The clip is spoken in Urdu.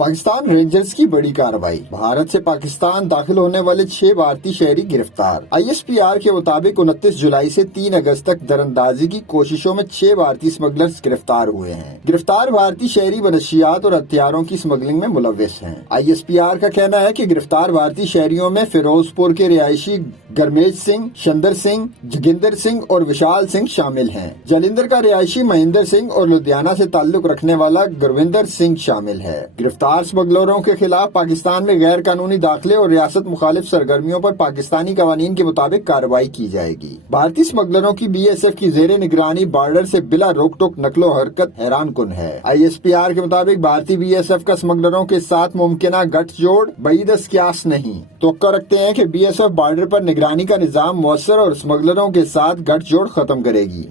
پاکستان رینجرز کی بڑی کارروائی، بھارت سے پاکستان داخل ہونے والے 6 بھارتی شہری گرفتار۔ ISPR کے مطابق 29 جولائی سے 3 اگست تک دراندازی کی کوششوں میں 6 بھارتی اسمگلرز گرفتار ہوئے ہیں۔ گرفتار بھارتی شہری منشیات اور ہتھیاروں کی اسمگلنگ میں ملوث ہیں۔ ISPR کا کہنا ہے کہ گرفتار بھارتی شہریوں میں فیروز پور کے رہائشی گرمیج سنگھ، شندر سنگھ، جگندر سنگھ اور وشال سنگھ شامل ہیں۔ جلندھر کا رہائشی مہندر سنگھ اور لدھیانہ سے تعلق رکھنے والا گروندر سنگھ شامل ہے۔ گرفتار اسمگلروں کے خلاف پاکستان میں غیر قانونی داخلے اور ریاست مخالف سرگرمیوں پر پاکستانی قوانین کے مطابق کارروائی کی جائے گی۔ بھارتی اسمگلروں کی BSF کی زیر نگرانی بارڈر سے بلا روک ٹوک نقل و حرکت حیران کن ہے۔ ISPR کے مطابق بھارتی BSF کا اسمگلروں کے ساتھ ممکنہ گٹھ جوڑ بعید از قیاس نہیں۔ توقع رکھتے ہیں کہ BSF بارڈر پر نگرانی کا نظام مؤثر اور اسمگلروں کے ساتھ گٹھ جوڑ ختم کرے گی۔